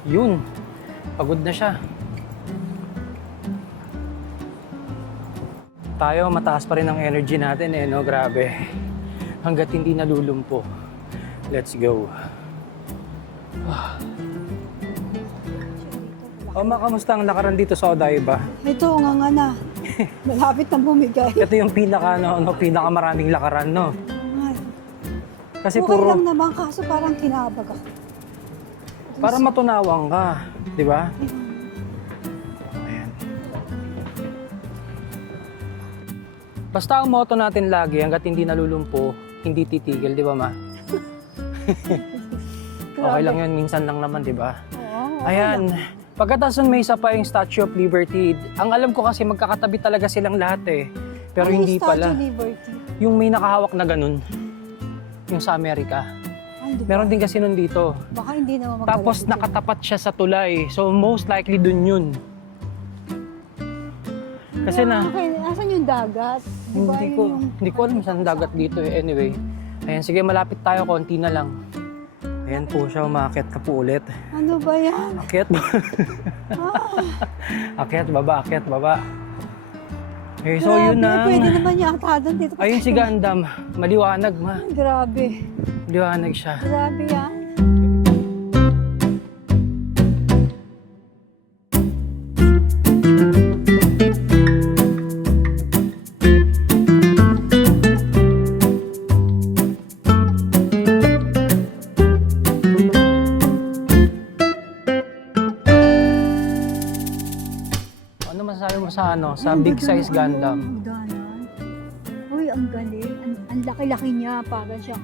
Yun. Pagod na siya. Tayo, mataas pa rin ang energy natin eh, no? Grabe. Hanggat hindi nalulumpo. Let's go. Oma, kamusta ang lakaran dito sa Odaiba? Ito, nga na. Malapit na bumigay. Ito yung pinaka maraming lakaran, no? Ay, Kasi okay puro, lang naman, kaso parang kinabag ako. para matunawang ka, di ba? Ayan. Basta ang motto natin lagi, hanggat hindi nalulumpo, hindi titigil, di ba, Ma? Okay lang yun, minsan lang naman, di ba? Oo, Ayan. Pagkatapos nun, may isa pa yung Statue of Liberty. Ang alam ko kasi magkakatabi talaga silang lahat eh. Pero Ano yung hindi Statue pala. of Liberty? Yung may nakahawak na ganun. Yung sa Amerika. Ano ba? Meron din kasi nun dito. Baka hindi naman magkalapit Tapos yun. nakatapat siya sa tulay. So most likely dun yun. Kasi na, Okay, asan yung dagat? Di ba hindi yun ko, yung- hindi ko alam saan dagat dito eh. Anyway. Ayan, sige malapit tayo, konti na lang. Ayan po siya, umakyat ka po ulit. Ano ba yan? Akyat ba? Akyat, baba, akyat, baba. Okay, so yun na. Pwede naman yata doon dito. Ayun si Gundam. Maliwanag, Ma. Grabe. Maliwanag siya. Grabe yan. Ano masasabi mo sa sa big size Gundam? Hagdanan. Uy, ang galing. Ang laki-laki niya. Parang siyang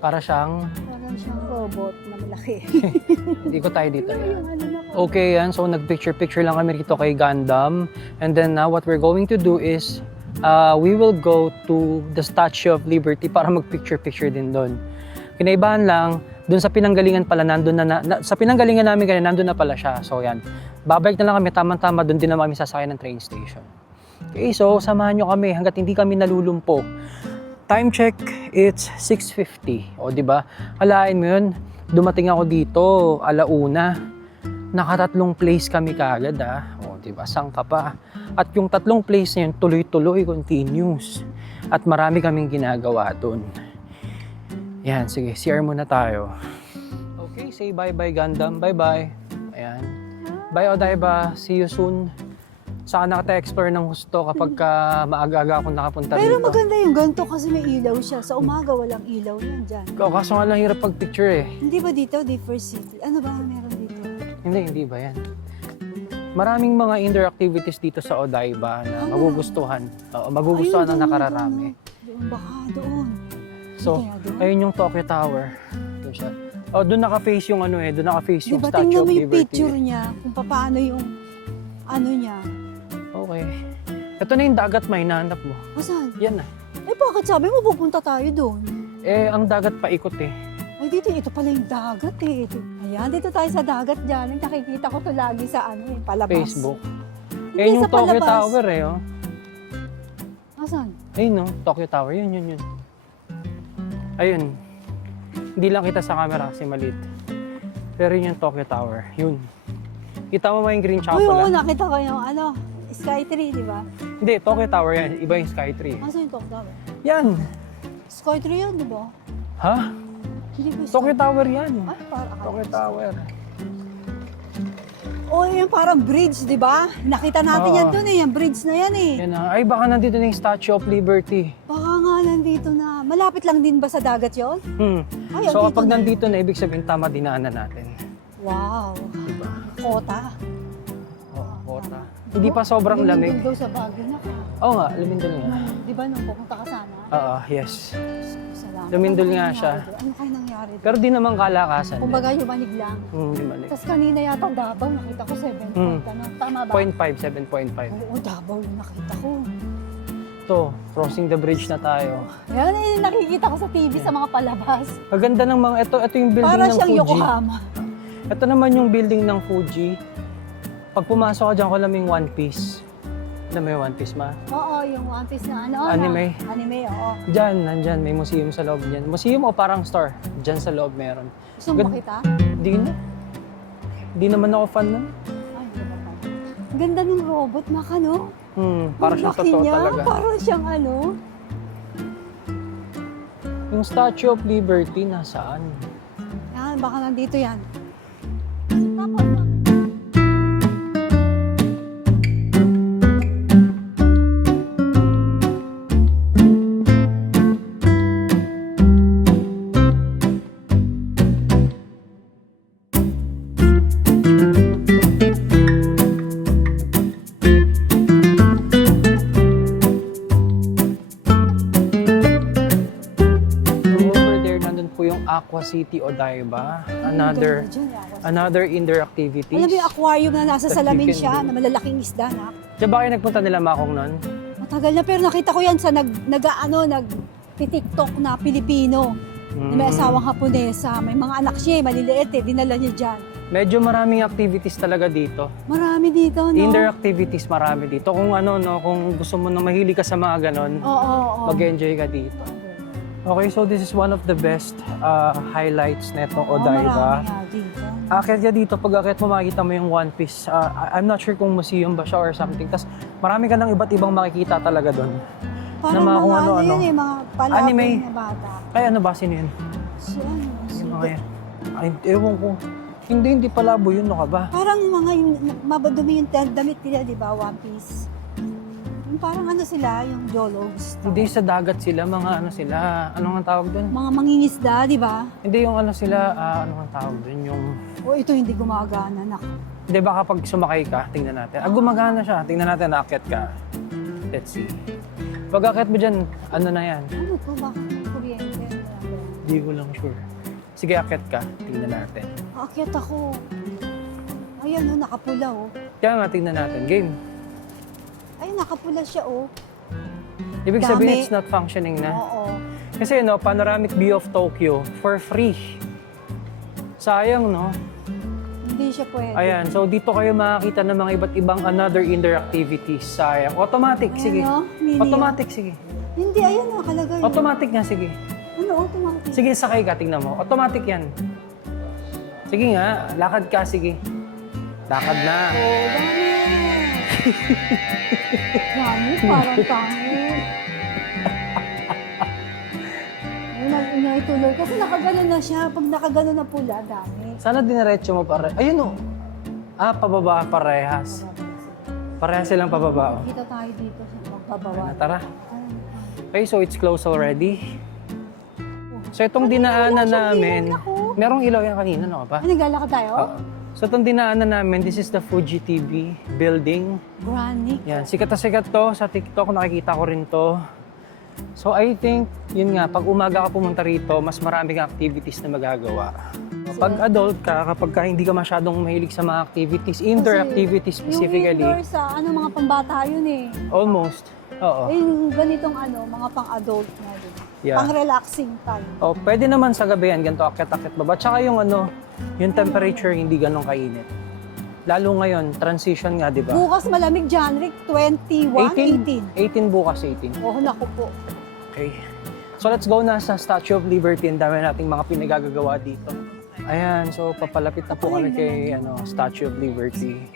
Para siyang, parang siyang robot na malaki. hindi ko tayo dito yan. Yung ano na Okay yan, so nag-picture-picture lang kami dito kay Gundam. And then now what we're going to do is, we will go to the Statue of Liberty para mag-picture-picture din doon. Kinaibahan lang, doon sa pinanggalingan pala, nandun sa pinanggalingan namin kaya nandun na pala siya. So yan, babalik na lang kami, tama-tama, doon din naman kami sasakay ng train station. Okay, so samahan nyo kami hanggat hindi kami nalulumpo. Time check, it's 6:50. O, di ba? Alain mo yun, dumating ako dito, 1:00. Nakatatlong place kami kagad, ah. O, di ba? Saan ka pa? At yung tatlong place na yun, tuloy-tuloy, continuous. At marami kaming ginagawa doon. Yan, sige, CR muna tayo. Okay, say bye-bye, Gundam. Bye-bye. Ayan. Bye, Odaiba. See you soon. Saka nakata-explore ng gusto kapag maaga-aga akong nakapunta Pero dito. maganda yung ganito kasi may ilaw siya. Sa umaga walang ilaw yan dyan. Kaso nga lang hirap pag-picture eh. Hindi ba dito, di First City? Ano ba meron dito? Hindi ba yan? Maraming mga indoor activities dito sa Odaiba na magugustuhan. Oo, magugustuhan ng nakararami. Doon, baka doon. So, Kaya doon? ayun yung Tokyo Tower. Doon siya. Oh, doon naka-face yung doon naka-face yung Diba Statue tingnan of mo yung Liberty. picture niya, kung paano yung ano niya. Okay. Ito na yung dagat may hinahanap mo. Asan? Yan na. Eh bakit sabi mo pupunta tayo doon? Eh, ang dagat paikot eh. Ay dito, ito pala yung dagat eh. Ayan, dito tayo sa dagat dyan. Nakikita ko to lagi sa palabas. Facebook. Hindi Eh, yung sa Tokyo palabas. Tower eh, oh. Asan? Ayun, no? Tokyo Tower. Yun. Ayun. Hindi lang kita sa camera kasi maliit. Pero yun yung Tokyo Tower. Yun. Kita mo ba yung Green Uy, Chapel? oo, nakita ko yung Sky Tree, di ba? Hindi, Tokyo Tower yan. Iba yung Sky Tree. Asan yung Tokyo Tower? Yan! Sky Tree yun, di ba? Ha? Hindi ba Tokyo Tower yan. Ay, parang Tokyo Tower. Oh, yung parang bridge, di ba? Nakita natin Oo. yan doon eh, yung bridge na yan eh. Yan na. Ay, baka nandito na yung Statue of Liberty. Baka nga nandito na. Malapit lang din ba sa dagat yon? Ay, So, andito kapag na. nandito na, ibig sabihin tama dinaanan natin. Wow. Diba? Kota. Oo, kota. Hindi pa sobrang lamig. Lumindol daw sa Baguio na ka. Oo nga, lumindol nga. Di ba nung pupunta ka sana? Oo, yes. Salamat. Lumindol Ano nga nangyari siya. doon? Ano kaya nangyari doon? Pero di naman kalakasan. Kumbaga yumanig lang. Hindi mali. Tapos kanina yata Davao, nakita ko 7 point. Ano? Tama ba? 0.5, 7.5. Oo, Davao yung nakita ko. Ito, crossing the bridge na tayo. Yan eh, nakikita ko sa TV sa mga palabas. Maganda ng mga, ito yung building Para ng siyang Fuji. Yokohama. Ito naman yung building ng Fuji. Pag pumasok ka dyan, ko lang yung One Piece. Alam mo yung One Piece ma? Oo, yung One Piece na ano. Anime. Anime, oo. Diyan, nandyan. May museum sa loob niyan. Museum o parang store? Diyan sa loob meron. Gusto mo makita? Hindi na. Hindi naman ako fan nun. Ay, hindi ba pa? Ang ganda ng robot, Maka, no? Parang Ang siyang laki totoo niya, talaga. Parang siyang ano. Yung Statue of Liberty, nasaan? Yan, baka nandito yan. Tapos, So over there, nandun po yung Aqua City Odaiba. Another ganda dyan, ako. another indoor activities. Alam mo yung aquarium na nasa That salamin you can siya, do. na malalaking isda na. Diyan ba kayo nagpunta nila Makong nun? Matagal na, pero nakita ko yan sa nag-tiktok na Pilipino. Na may asawang Haponesa, may mga anak siya, maliliit dinala niya dyan. Medyo maraming activities talaga dito. Marami dito, no? Indoor activities marami dito. Kung ano, no, kung gusto mo na mahilig ka sa mga ganon, Oo. mag-enjoy ka dito. Okay, so this is one of the best highlights netong Odaiba. Marami nga dito. Akit ka dito, pag akit mo makikita mo yung One Piece. I'm not sure kung museum ba siya or something. Tapos marami ka ng iba't ibang makikita talaga doon. Parang mga mga kung ano, ano-ano. yun eh, mga palabong Anime. na bata. Ay, ano ba? Sino yun? Siya, Yung mga yan. Ay, ewan ko. Hindi palabo yun, no ka ba? parang mga yung mabadumi yung damit nila, di ba? One Piece. Yung parang ano sila, yung Jologs. Hindi sa dagat sila, mga ano sila. Ano nga tawag doon? Mga mangingisda, di ba? Hindi yung ano sila, ano nga tawag doon? Yung... O ito hindi gumagana. Naku. Hindi ba kapag sumakay ka, tingnan natin. Gumagana siya. Tingnan natin, naakyat ka. Let's see. Pag akyat mo dyan, ano na yan? Ano to? Bakit may kuryente? Hindi ko lang sure. Sige, akyat ka. Tingnan natin. Aakyat ako. Ayan o, nakapula o. Kaya nga, tingnan natin. Game. Ay, nakapula siya o. Ibig Dami. sabihin, it's not functioning na. Oo. Kasi, no, panoramic view of Tokyo for free. Sayang, no? Hindi siya pwede. Ayan, so dito kayo makakita ng mga iba't ibang another indoor activities. Sayang. Automatic, sige. Ano? Mini. Automatic, sige. Hindi, ayan o, nakalagay. Automatic nga, sige. Ano, automatic? Sige, sakay ka, tingnan mo. Automatic yan. Sige nga, lakad ka, sige. Lakad na. Oh, dami. Dami, parang tangi. Ay, tuloy. Kasi nakaganon na siya. Pag nakaganon na pula, dami. Sana diniretso mo pare. Ayun o. Pababa, parehas. Parehas silang pababa. Oh. Kita tayo dito sa Ayun magbabawa. na, tara. Okay, so it's closed already. So itong dinaanan namin, merong ilaw yan kanina, no ba? Ay, naglalakad tayo? Oo. So itong dinaanan namin, this is the Fuji TV building. Granny. Yan, sikat na sikat to sa TikTok, nakikita ko rin to. So I think, yun nga, pag umaga ka pumunta rito, mas maraming activities na magagawa. Pag adult ka, kapag ka hindi ka masyadong mahilig sa mga activities, indoor Kasi activities specifically, Yung indoor sa mga pambata yun eh. almost. Oo. Eh, yung ganitong mga pang-adult na din. Yeah. Pang-relaxing time. Oh, pwede naman sa gabi yan, ganito, akit-akit baba. Tsaka yung yung temperature hindi ganun kainit. Lalo ngayon, transition nga, di ba? Bukas malamig, Janrick, 21, 18. 18 bukas, 18. Oh, naku po. Okay. So let's go na sa Statue of Liberty. Ang dami nating mga pinagagagawa dito. Ayan, so papalapit na po kami kay Statue of Liberty.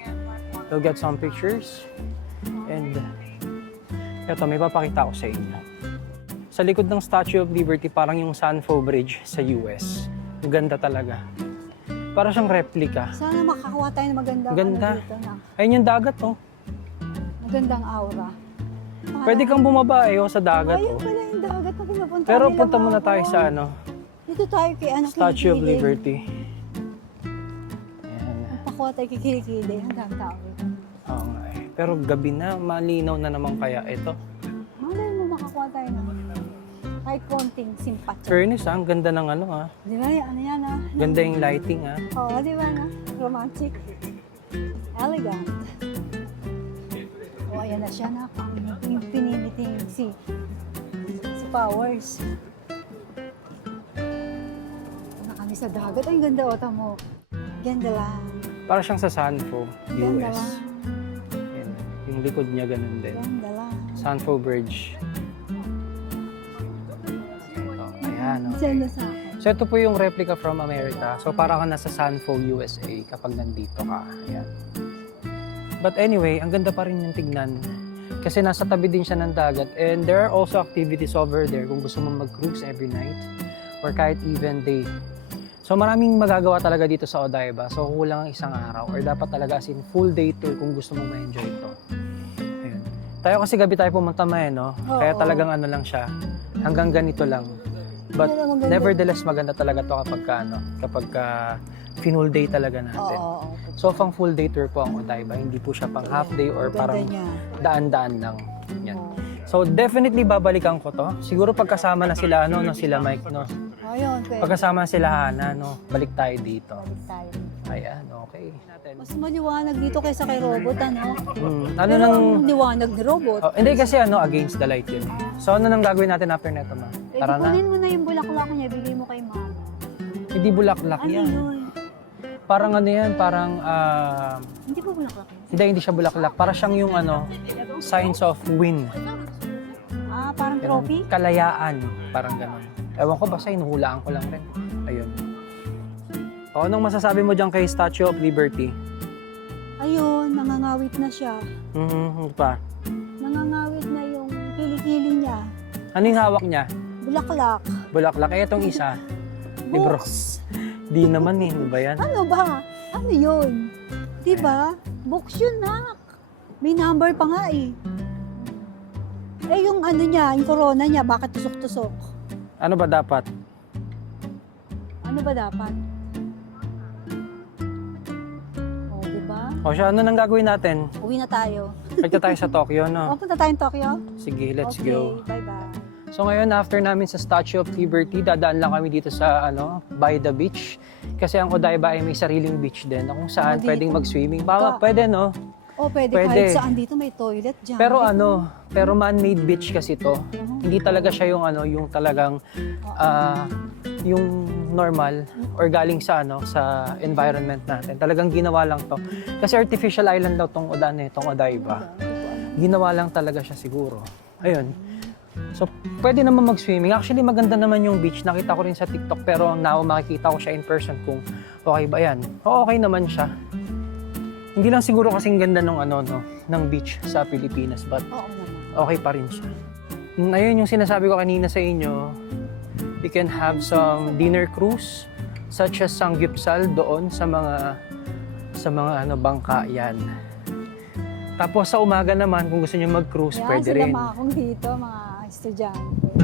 We'll get some pictures. And ito, may papakita ko sa inyo. Sa likod ng Statue of Liberty, parang yung Sanfo Bridge sa US. Ang ganda talaga. Para siyang replica. Sana makakuha tayo ng magandang Ganda. dito na. Ayun yung dagat, oh. Magandang aura. Pwede kang bumaba sa dagat, Ayun oh. pala yung dagat na pinupunta Pero nila, punta muna Mako. tayo sa Dito tayo kay Statue of Kilikili. Liberty. Ayan. Pakuha tayo kay Kilikili. Ang dami tao. Oo nga eh. Pero gabi na, malinaw na naman kaya ito. Malay mo makakuha tayo ng kahit konting simpatya. Fairness, ang ganda ng Di ba? Ano yan Ganda yung lighting, Oo, di ba na? Romantic. Elegant. O, ayan na siya na. Yung piniliting si Powers. Na kami sa dagat. Ay, ganda o, tamo. Ganda lang. Para siyang sa Sanfo, Ganda US. lang. Ayan. Yung likod niya ganun din. Ganda lang. Sanfo Bridge. Ito, ayan. Oh. Send na sa akin. So ito po yung replica from America. So para ka nasa Sanfo, USA kapag nandito ka. Ayan. But anyway, ang ganda pa rin yung tignan. Kasi nasa tabi din siya ng dagat. And there are also activities over there kung gusto mong mag-cruise every night or kahit even day. So maraming magagawa talaga dito sa Odaiba. So kulang ang isang araw or dapat talaga as in full day tour kung gusto mong ma-enjoy ito. Ayun. Tayo kasi gabi tayo pumunta no? Kaya Oo. talagang ano lang siya. Hanggang ganito lang. But Pero maganda. nevertheless maganda talaga to kapag full day talaga natin. Oo. So pang full day tour po ang Odaiba, hindi po siya pang half day or Ganda parang niya. daan-daan lang. Yan. Oo. So definitely babalikan ko to. Siguro pagkasama na sila sila Mike Ayun, pwede. Pagkasama na sila Hana balik tayo dito. Balik tayo. Ayan, okay. Natin. Mas maliwanag dito kaysa kay robot, ano? Ano Pero nang ang liwanag ni robot. oh, hindi kasi against the light yun. So ano nang gagawin natin after neto, ma? Eh, Tara na. kunin mo na yung bulaklak niya, bigay mo kay mama. Hindi bulaklak Ano yan. yun? Parang ano yan, parang Hindi ba bulaklak yun? hindi siya bulaklak. Para siyang yung signs of wind. Ah, parang Ganun. trophy? Kalayaan, parang gano'n. Ewan ko, basta hinuhulaan ko lang rin. Ayun. O, anong masasabi mo dyan kay Statue of Liberty? Ayun, nangangawit na siya. Ano pa? Nangangawit na yung kilikili niya. Ano yung hawak niya? Bulaklak. Bulaklak. Eh, itong isa. Libro. Books. Di naman eh. Ano ba yan? Ano ba? Ano yun? Di ba? Books yun, nak. May number pa nga eh. Eh, yung ano niya, yung corona niya, bakit tusok-tusok? Ano ba dapat? Ano ba dapat? O, di ba? O siya, ano nang gagawin natin? Uwi na tayo. Pagka tayo sa Tokyo, O, no? punta tayong Tokyo? Sige, let's Okay, go. bye-bye. So ngayon, after namin sa Statue of Liberty, dadaan lang kami dito sa, by the beach. Kasi ang Odaiba ay may sariling beach din na kung saan dito. pwedeng mag-swimming. Baka, Ka- pwede, no? O, pwede Pwede. kahit saan dito may toilet dyan. Pero pero man-made beach kasi to. Hindi talaga siya yung talagang yung normal or galing sa sa environment natin. Talagang ginawa lang to. Kasi artificial island daw tong Odaiba. Ginawa lang talaga siya siguro. Ayun. So, pwede naman mag-swimming. Actually, maganda naman yung beach. Nakita ko rin sa TikTok pero now makikita ko siya in person kung okay ba yan. O, okay naman siya. Hindi lang siguro kasing ganda ng ng beach sa Pilipinas, but Oo naman. okay pa rin siya. Ayun yung sinasabi ko kanina sa inyo, you can have some dinner cruise such as Samgyeopsal doon sa mga bangka yan. Tapos sa umaga naman kung gusto niyo mag-cruise, Yan, pwede sila rin. mga kong dito, mga estudyante.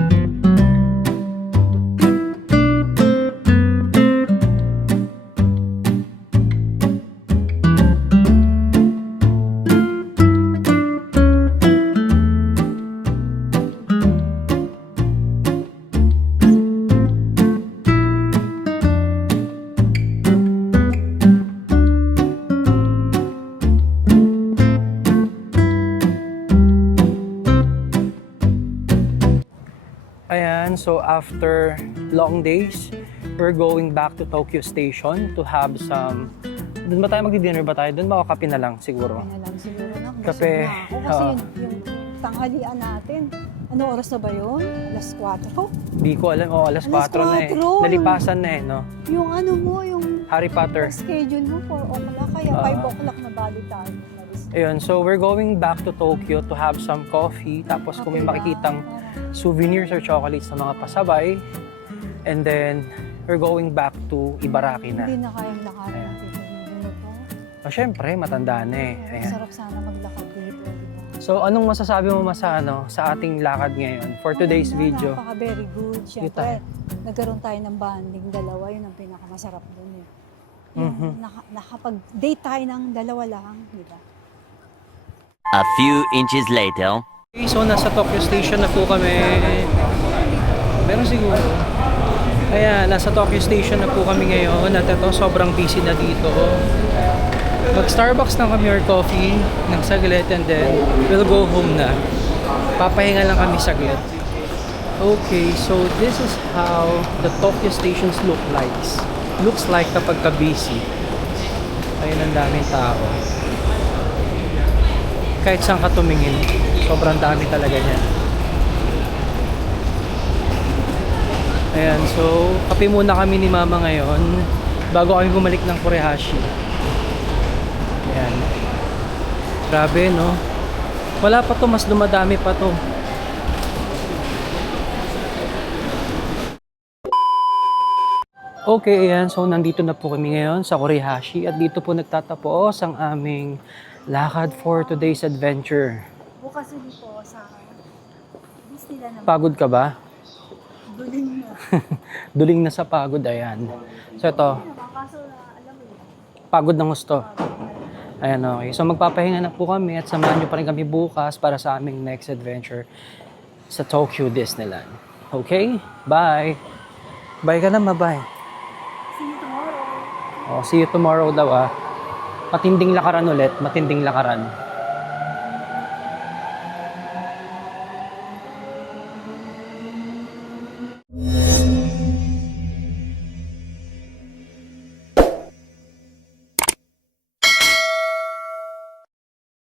Ayan, so after long days, we're going back to Tokyo Station to have some... Doon ba tayo magdi-dinner ba tayo? Doon ba o kape na lang siguro? Kaya na lang siguro na. Busog Kape, na ako kasi oo. yung tanghalian natin. Ano oras na ba yun? Alas 4? Di ko alam. Alas 4 na eh. 4. Nalipasan na no? Yung ano mo, yung Harry Potter. schedule mo 4 o'clock, kaya 5 o'clock na bali tayo. Ayun, so we're going back to Tokyo to have some coffee. Tapos kung may makikitang souvenirs or chocolates na mga pasabay. And then, we're going back to Ibaraki na. Hindi na kayang lakarin ang Tito Bibo to. O syempre, matanda na eh. Ayan. Sarap sana maglakad dito, di ba? So, anong masasabi mo sa ating lakad ngayon for today's Ayun na, video? Napaka-very good. Dito. Siyempre, nagkaroon tayo ng bonding dalawa. Yun ang pinakamasarap dun eh. Yung nakapag-date tayo ng dalawa lang, di ba? A few inches later. Okay, so nasa Tokyo Station na po kami. Meron siguro. Kaya nasa Tokyo Station na po kami ngayon. At ito, sobrang busy na dito. Mag-Starbucks lang kami or coffee ng saglit and then we'll go home na. Papahinga lang kami saglit. Okay, so this is how the Tokyo stations looks like kapag ka-busy. Ayun, ang daming tao. Kahit saan ka tumingin, sobrang dami talaga niyan. Ayan, so kape muna kami ni Mama ngayon bago kami bumalik ng Korehashi. Ayan. Grabe, no? Wala pa to, mas dumadami pa to. Okay, ayan. So, nandito na po kami ngayon sa Korehashi at dito po nagtatapos ang aming lakad for today's adventure. Bukas ulit po sa Disneyland naman. Pagod ka ba? Duling na. Duling na sa pagod, ayan. So, ito, Kaso alam mo yun. pagod ng gusto. Ayan, okay. So, magpapahinga na po kami at samahan nyo pa rin kami bukas para sa aming next adventure sa Tokyo Disneyland. Okay? Bye! Bye ka na, bye! See you tomorrow. Oh, see you tomorrow daw ah. Matinding lakaran ulit, matinding lakaran.